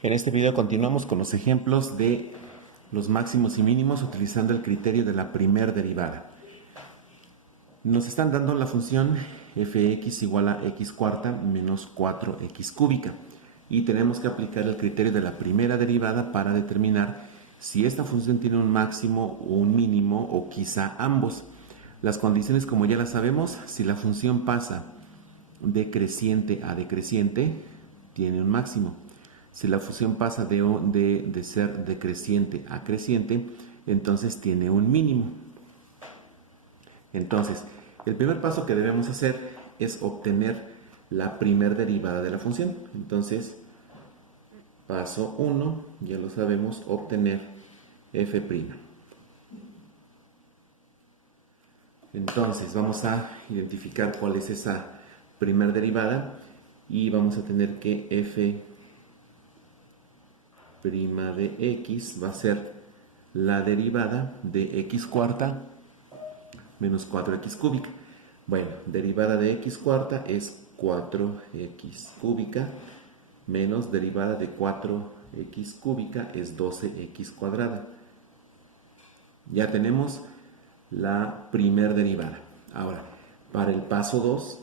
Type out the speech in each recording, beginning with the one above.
En este video continuamos con los ejemplos de los máximos y mínimos utilizando el criterio de la primer derivada. Nos están dando la función fx igual a x cuarta menos 4x cúbica y tenemos que aplicar el criterio de la primera derivada para determinar si esta función tiene un máximo o un mínimo o quizá ambos. Las condiciones, como ya las sabemos, si la función pasa de creciente a decreciente, tiene un máximo. Si la función pasa de ser decreciente a creciente, entonces tiene un mínimo. Entonces, el primer paso que debemos hacer es obtener la primer derivada de la función. Entonces, paso 1, ya lo sabemos, obtener f'. Entonces, vamos a identificar cuál es esa primer derivada y vamos a tener que f' de x va a ser la derivada de x cuarta menos 4x cúbica. Bueno, derivada de x cuarta es 4x cúbica menos derivada de 4x cúbica es 12x cuadrada. Ya tenemos la primer derivada. Ahora, para el paso 2,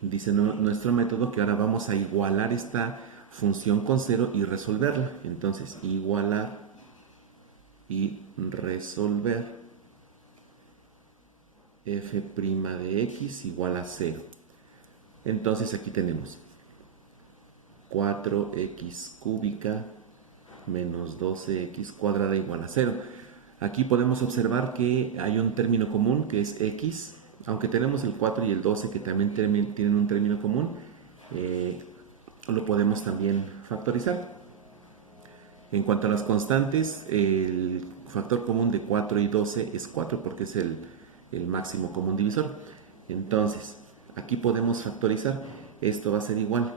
dice nuestro método que ahora vamos a igualar esta función con 0 y resolverla. Entonces, igualar y resolver f' de x igual a 0. Entonces aquí tenemos 4x cúbica menos 12x cuadrada igual a 0. Aquí podemos observar que hay un término común que es x, aunque tenemos el 4 y el 12 que también tienen un término común, lo podemos también factorizar. En cuanto a las constantes, el factor común de 4 y 12 es 4 porque es el máximo común divisor. Entonces, aquí podemos factorizar. Esto va a ser igual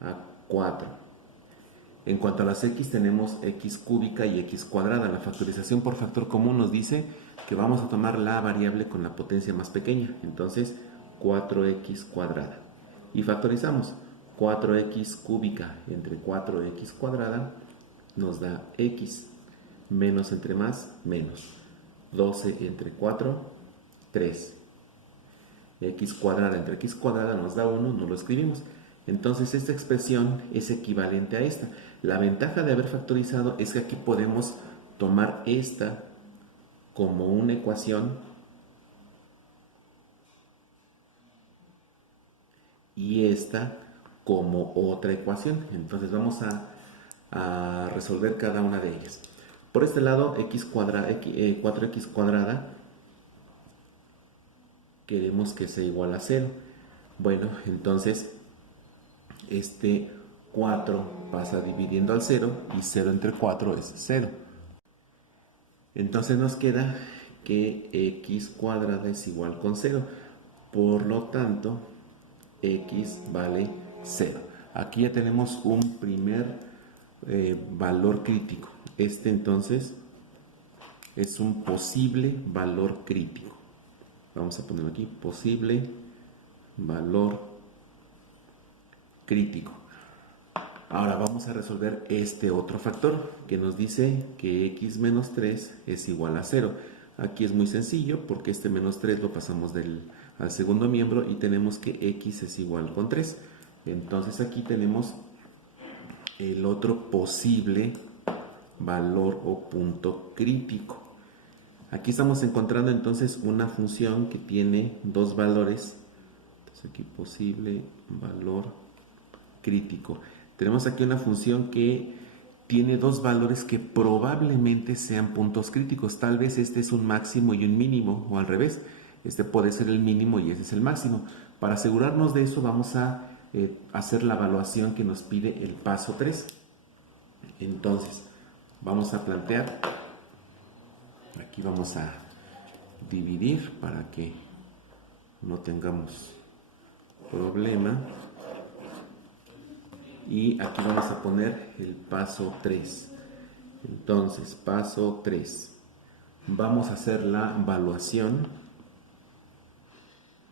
a 4. En cuanto a las x, tenemos x cúbica y x cuadrada. La factorización por factor común nos dice que vamos a tomar la variable con la potencia más pequeña. Entonces, 4x cuadrada. Y factorizamos. 4x cúbica entre 4x cuadrada nos da x. Menos entre más, menos. 12 entre 4, 3. X cuadrada entre x cuadrada nos da 1, no lo escribimos. Entonces esta expresión es equivalente a esta. La ventaja de haber factorizado es que aquí podemos tomar esta como una ecuación y esta como otra ecuación. Entonces vamos a resolver cada una de ellas. Por este lado, 4x cuadrada queremos que sea igual a 0. Bueno, entonces este 4 pasa dividiendo al 0 y 0 entre 4 es 0. Entonces nos queda que x cuadrada es igual con 0. Por lo tanto, x vale 0. Aquí ya tenemos un primer valor crítico. Este entonces es un posible valor crítico. Vamos a ponerlo aquí, posible valor crítico. Ahora vamos a resolver este otro factor que nos dice que x menos 3 es igual a 0. Aquí es muy sencillo porque este menos 3 lo pasamos al segundo miembro y tenemos que x es igual con 3. Entonces aquí tenemos el otro posible valor o punto crítico. Aquí estamos encontrando entonces una función que tiene dos valores. Entonces aquí posible valor crítico. Tenemos aquí una función que tiene dos valores que probablemente sean puntos críticos. Tal vez este es un máximo y un mínimo, o al revés. Este puede ser el mínimo y ese es el máximo. Para asegurarnos de eso vamos a hacer la evaluación que nos pide el paso 3. Entonces, vamos a plantear, aquí vamos a dividir para que no tengamos problema. Y aquí vamos a poner el paso 3. Entonces, paso 3. Vamos a hacer la evaluación.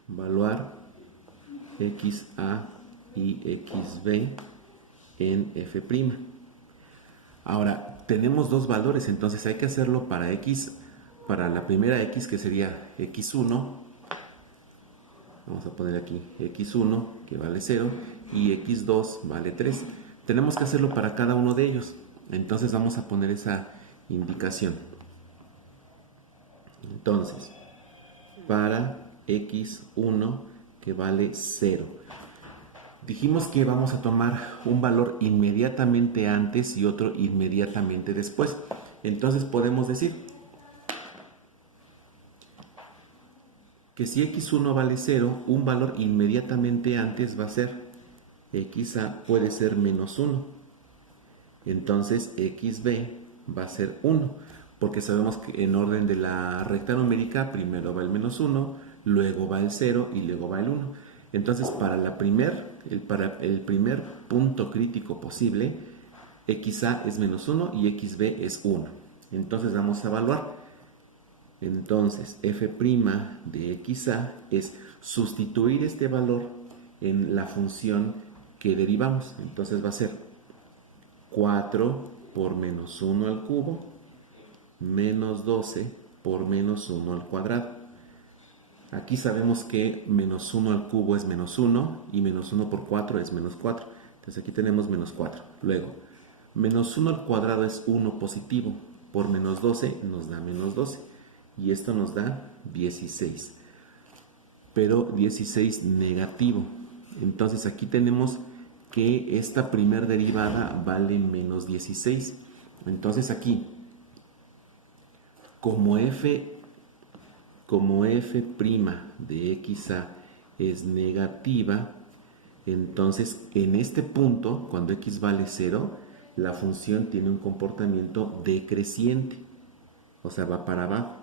Evaluar x a y xb en f'. Ahora, tenemos dos valores, entonces hay que hacerlo para x, para la primera x que sería x1, vamos a poner aquí x1 que vale 0 y x2 vale 3. Tenemos que hacerlo para cada uno de ellos, entonces vamos a poner esa indicación. Entonces, para x1 que vale 0. Dijimos que vamos a tomar un valor inmediatamente antes y otro inmediatamente después. Entonces podemos decir que si x1 vale 0, un valor inmediatamente antes va a ser xa puede ser menos 1. Entonces xb va a ser 1, porque sabemos que en orden de la recta numérica primero va el menos 1, luego va el 0 y luego va el 1. Entonces para el primer punto crítico posible, xa es menos 1 y xb es 1. Entonces vamos a evaluar. Entonces f' de xa es sustituir este valor en la función que derivamos. Entonces va a ser 4 por menos 1 al cubo menos 12 por menos 1 al cuadrado. Aquí sabemos que menos 1 al cubo es menos 1 y menos 1 por 4 es menos 4. Entonces aquí tenemos menos 4. Luego, menos 1 al cuadrado es 1 positivo. Por menos 12 nos da menos 12. Y esto nos da 16. Pero 16 negativo. Entonces aquí tenemos que esta primer derivada vale menos 16. Entonces aquí, como f' de xa es negativa, entonces en este punto, cuando x vale 0, la función tiene un comportamiento decreciente, o sea, va para abajo.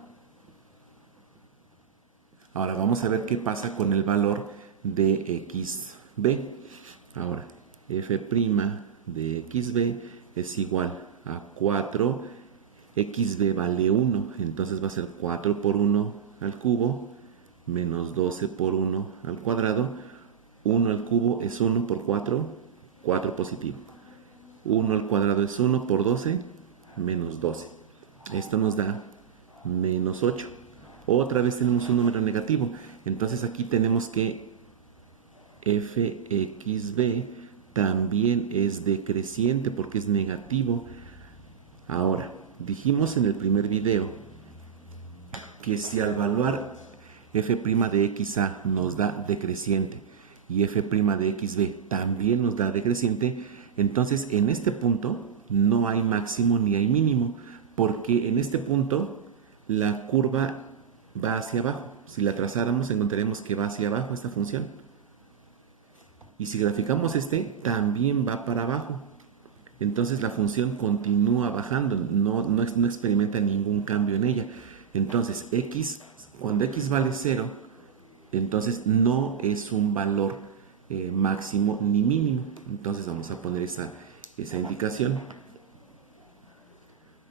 Ahora vamos a ver qué pasa con el valor de xb. Ahora, f' de xb es igual a 4, xb vale 1, entonces va a ser 4 por 1 al cubo menos 12 por 1 al cuadrado. 1 al cubo es 1 por 4, 4 positivo. 1 al cuadrado es 1 por 12, menos 12. Esto nos da menos 8. Otra vez tenemos un número negativo. Entonces aquí tenemos que fxb también es decreciente porque es negativo. Ahora, dijimos en el primer video que si al evaluar f' de xa nos da decreciente y f' de xb también nos da decreciente, entonces en este punto no hay máximo ni hay mínimo, porque en este punto la curva va hacia abajo. Si la trazáramos encontraremos que va hacia abajo esta función. Y si graficamos también va para abajo. Entonces la función continúa bajando, no experimenta ningún cambio en ella. Entonces cuando x vale 0, entonces no es un valor máximo ni mínimo. Entonces vamos a poner esa indicación.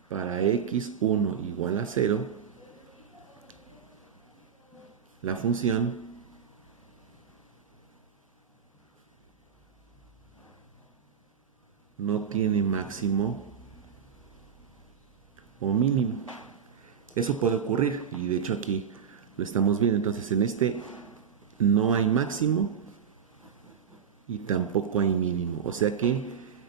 Para x1 igual a 0, la función no tiene máximo o mínimo. Eso puede ocurrir y de hecho aquí lo estamos viendo. Entonces en no hay máximo y tampoco hay mínimo. O sea que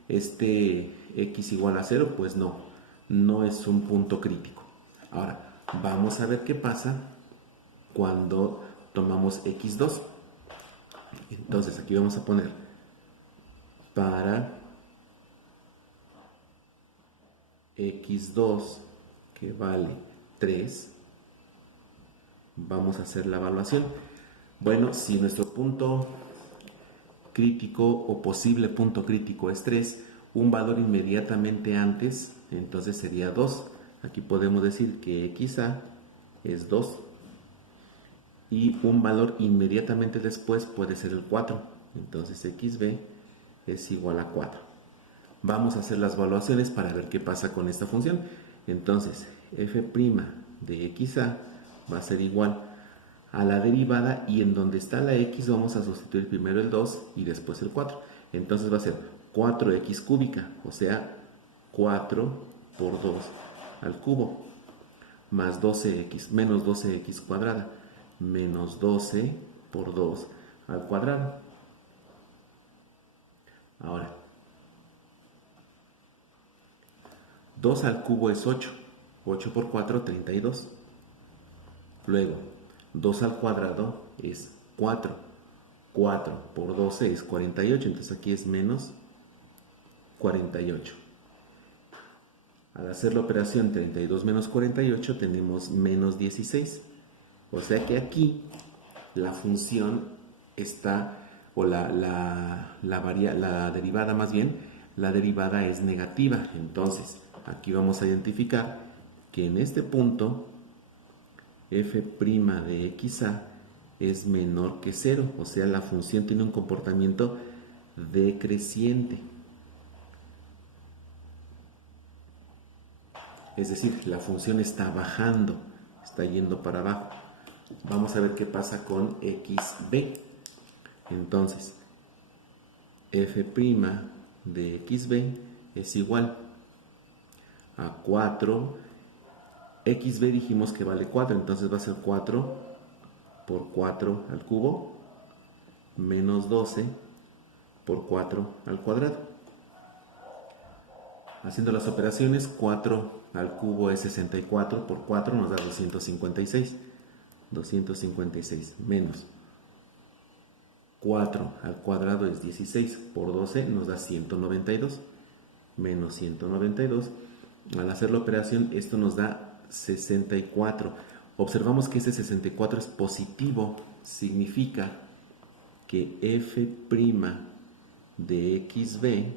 x igual a 0 pues no es un punto crítico. Ahora vamos a ver qué pasa cuando tomamos x2. Entonces aquí vamos a poner para x2 que vale 3, vamos a hacer la evaluación. Bueno, si nuestro punto crítico o posible punto crítico es 3, un valor inmediatamente antes, entonces sería 2. Aquí podemos decir que xa es 2 y un valor inmediatamente después puede ser el 4, entonces xb es igual a 4. Vamos a hacer las evaluaciones para ver qué pasa con esta función. Entonces f' de xa va a ser igual a la derivada y en donde está la x vamos a sustituir primero el 2 y después el 4. Entonces va a ser 4x cúbica, o sea, 4 por 2 al cubo, más 12x, menos 12x cuadrada, menos 12 por 2 al cuadrado. Ahora, 2 al cubo es 8, 8 por 4, 32. Luego, 2 al cuadrado es 4, 4 por 12 es 48, entonces aquí es menos 48. Al hacer la operación 32 menos 48 tenemos menos 16. O sea que aquí la función está, o la derivada más bien, la derivada es negativa. Entonces, aquí vamos a identificar que en este punto f' de xa es menor que 0. O sea, la función tiene un comportamiento decreciente. Es decir, la función está bajando, está yendo para abajo. Vamos a ver qué pasa con xb. Entonces, f' de xb es igual a 4. xb dijimos que vale 4, entonces va a ser 4 por 4 al cubo menos 12 por 4 al cuadrado. Haciendo las operaciones, 4 al cubo es 64 por 4 nos da 256. 256 menos 4 al cuadrado es 16 por 12 nos da 192 menos 192. Al hacer la operación esto nos da 64. Observamos que ese 64 es positivo, significa que f' de xb,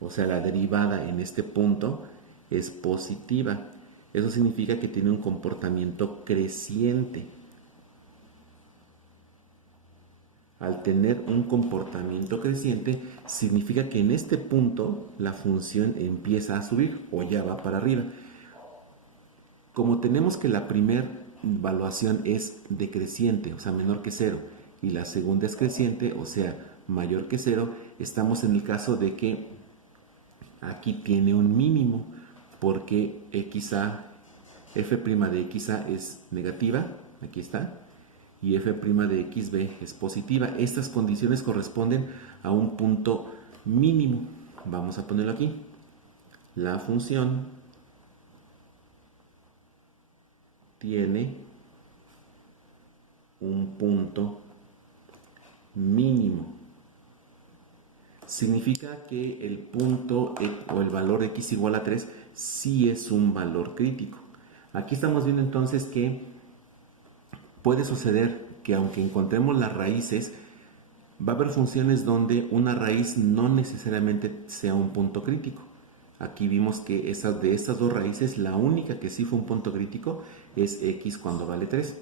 o sea la derivada en este punto, es positiva. Eso significa que tiene un comportamiento creciente. Al tener un comportamiento creciente, significa que en este punto la función empieza a subir o ya va para arriba. Como tenemos que la primera evaluación es decreciente, o sea, menor que 0, y la segunda es creciente, o sea, mayor que 0, estamos en el caso de que aquí tiene un mínimo, porque f' de xa es negativa, aquí está, y f' de xb es positiva. Estas condiciones corresponden a un punto mínimo. Vamos a ponerlo aquí. La función tiene un punto mínimo. Significa que el punto o el valor x igual a 3 sí es un valor crítico. Aquí estamos viendo entonces que puede suceder que aunque encontremos las raíces, va a haber funciones donde una raíz no necesariamente sea un punto crítico. Aquí vimos que de estas dos raíces, la única que sí fue un punto crítico es x cuando vale 3.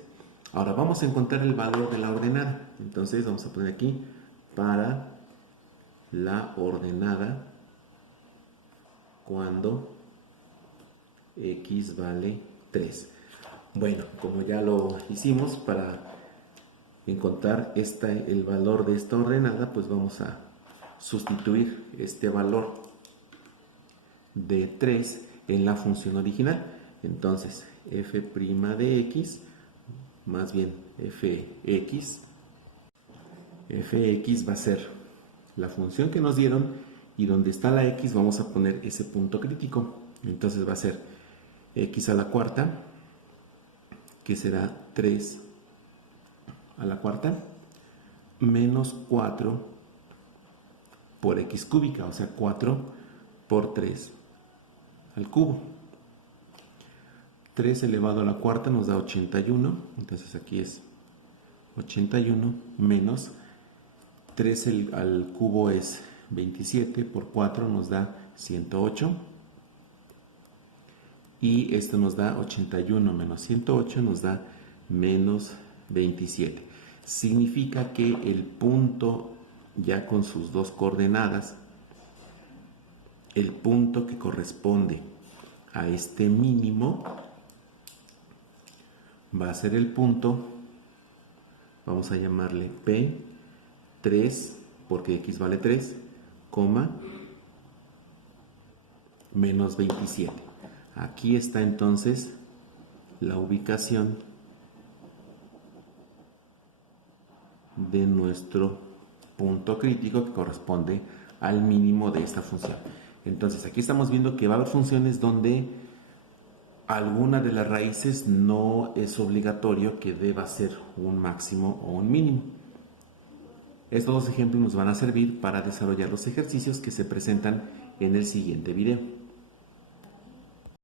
Ahora vamos a encontrar el valor de la ordenada. Entonces vamos a poner aquí para la ordenada cuando x vale 3. Bueno, como ya lo hicimos, para encontrar el valor de esta ordenada, pues vamos a sustituir este valor de 3 en la función original. Entonces, f' de x, más bien fx va a ser la función que nos dieron, y donde está la x vamos a poner ese punto crítico. Entonces va a ser x a la cuarta, que será 3 a la cuarta, menos 4 por x cúbica, o sea 4 por 3 al cubo. 3 elevado a la cuarta nos da 81, entonces aquí es 81 menos 3 al cubo es 27 por 4 nos da 108, y esto nos da 81 menos 108 nos da menos 27. Significa que el punto, ya con sus dos coordenadas, el punto que corresponde a este mínimo va a ser el punto, vamos a llamarle P3, porque x vale 3, coma, menos 27. Aquí está entonces la ubicación de nuestro punto crítico que corresponde al mínimo de esta función. Entonces aquí estamos viendo que va a haber funciones donde alguna de las raíces no es obligatorio que deba ser un máximo o un mínimo. Estos dos ejemplos nos van a servir para desarrollar los ejercicios que se presentan en el siguiente video.